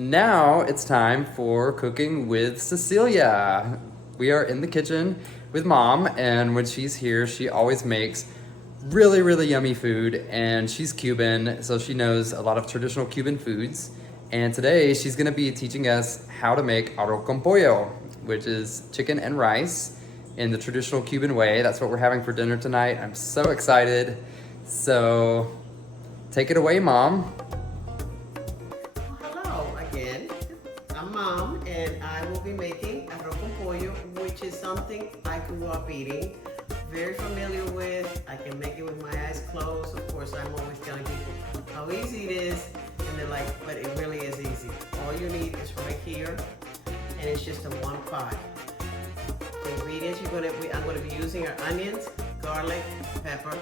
Now it's time for cooking with Cecilia. We are in the kitchen with mom, and when she's here, she always makes really yummy food, and she's Cuban, so she knows a lot of traditional Cuban foods. And today she's gonna be teaching us how to make arroz con pollo, which is chicken and rice in the traditional Cuban way. That's what we're having for dinner tonight. I'm so excited. So take it away, mom. Hello again. I'm Mom, and I will be making arroz con pollo, which is something I grew up eating, very familiar with. I can make it with my eyes closed. Of course, I'm always telling people how easy it is, and they're like, but it really is easy. All you need is right here, and it's just a one pot. The ingredients I'm gonna be using are onions, garlic, pepper,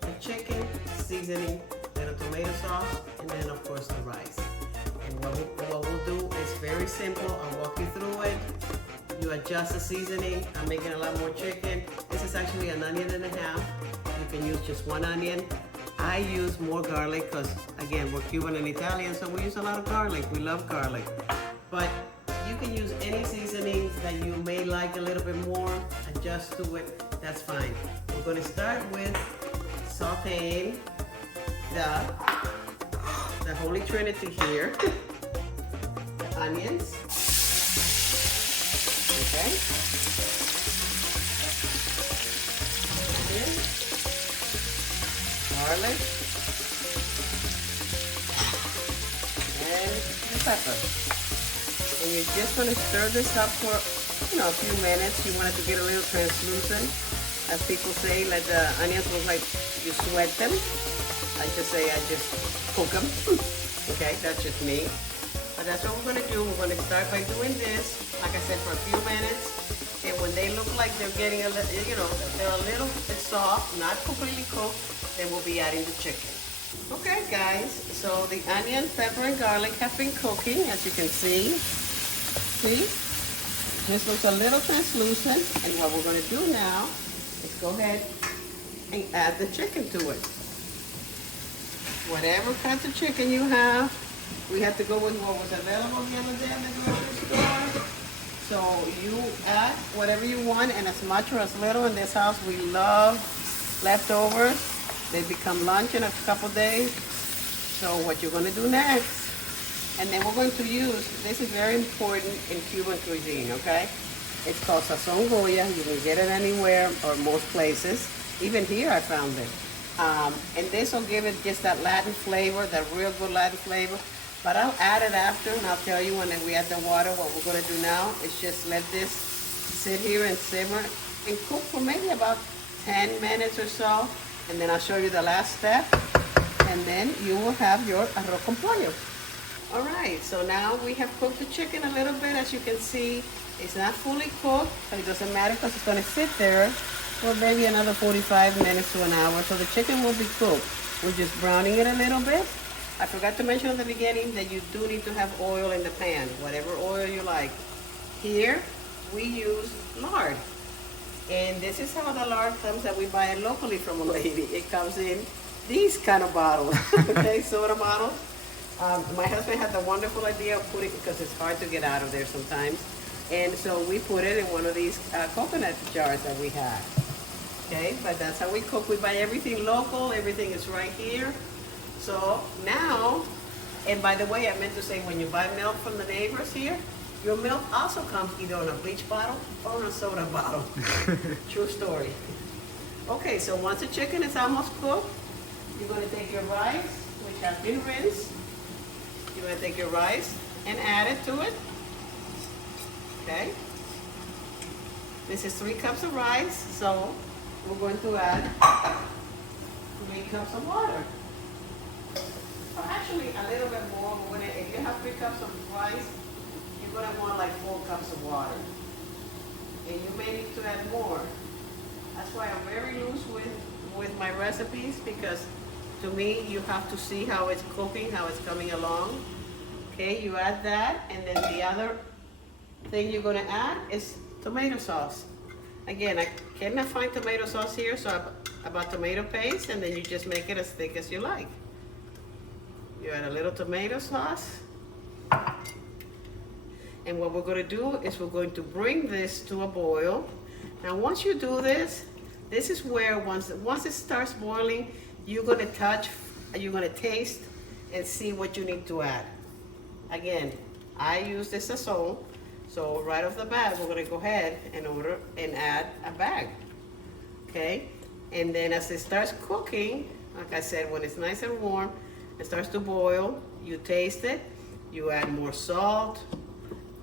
the chicken, seasoning, little tomato sauce, and then of course the rice. And what we'll do is very simple. I'll walk you through it. You adjust the seasoning. I'm making a lot more chicken. This is actually an onion and a half. You can use just one onion. I use more garlic because, again, we're Cuban and Italian, so we use a lot of garlic. We love garlic. But you can use any seasonings that you may like a little bit more. Adjust to it. That's fine. We're going to start with sauteing the Holy Trinity here. The onions. Okay. Onion. Garlic. And the pepper. And you're just going to stir this up for, a few minutes. You want it to get a little translucent. As people say, let the onions look like you sweat them. I just say I just cook them. Okay, that's just me. But that's what we're going to do. We're going to start by doing this, like I said, for a few minutes. And when they look like they're getting a little, they're a little bit soft, not completely cooked, then we'll be adding the chicken. Okay, guys, so the onion, pepper, and garlic have been cooking, as you can see. See? This looks a little translucent. And what we're going to do now is go ahead and add the chicken to it. Whatever kinds of chicken you have, we have to go with what was available the other day in the grocery store. So you add whatever you want, and as much or as little. In this house, we love leftovers. They become lunch in a couple days. So what you're going to do next, and then we're going to use, this is very important in Cuban cuisine, okay? It's called sazon Goya. You can get it anywhere or most places. Even here I found it. And this will give it just that Latin flavor, that real good Latin flavor. But I'll add it after, and I'll tell you when we add the water. What we're going to do now is just let this sit here and simmer and cook for maybe about 10 minutes or so. And then I'll show you the last step. And then you will have your arroz con pollo. All right, so now we have cooked the chicken a little bit. As you can see, it's not fully cooked, but it doesn't matter because it's going to sit there for maybe another 45 minutes to an hour. So the chicken will be cooked. We're just browning it a little bit. I forgot to mention at the beginning that you do need to have oil in the pan, whatever oil you like. Here, we use lard. And this is how the lard comes that we buy it locally from a lady. It comes in these kind of bottles, okay, soda bottles. My husband had the wonderful idea of putting, because it's hard to get out of there sometimes. And so we put it in one of these coconut jars that we have. Okay, but that's how we cook. We buy everything local, everything is right here. So now, and by the way, I meant to say, when you buy milk from the neighbors here, your milk also comes either on a bleach bottle or on a soda bottle. True story. Okay, so once the chicken is almost cooked, you're going to take your rice, which has been rinsed. You're going to take your rice and add it to it. Okay. This is 3 cups of rice, so we're going to add 3 cups of water. Or actually, a little bit more. If you have 3 cups of rice, you're going to want like 4 cups of water. And you may need to add more. That's why I'm very loose with my recipes, because to me, you have to see how it's cooking, how it's coming along. Okay, you add that, and then the other thing you're going to add is tomato sauce. Again, I cannot find tomato sauce here, so I bought tomato paste, and then you just make it as thick as you like. You add a little tomato sauce, And what we're gonna do is we're going to bring this to a boil. Now, once you do this, this is where once it starts boiling, you're gonna taste and see what you need to add. Again, I use this sazon, so right off the bat, we're gonna go ahead and order and add a bag, okay? And then as it starts cooking, like I said, when it's nice and warm, it starts to boil, you taste it, you add more salt,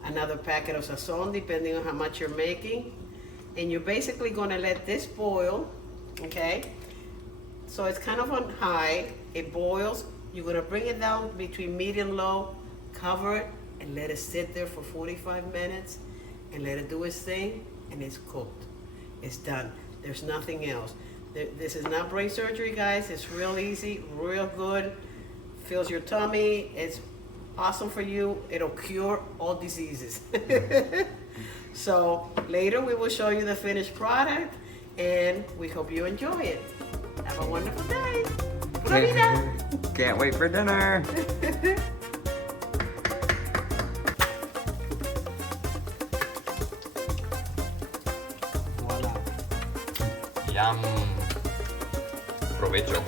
another packet of sazon, depending on how much you're making, and you're basically gonna let this boil, okay? So it's kind of on high, it boils, you're gonna bring it down between medium low, cover it, and let it sit there for 45 minutes, and let it do its thing, and it's cooked. It's done. There's nothing else. This is not brain surgery, guys. It's real easy, real good, fills your tummy, it's awesome for you. It'll cure all diseases. So later we will show you the finished product, and we hope you enjoy it. Have a wonderful day. Can't wait for dinner. Voila. Yum. Provecho.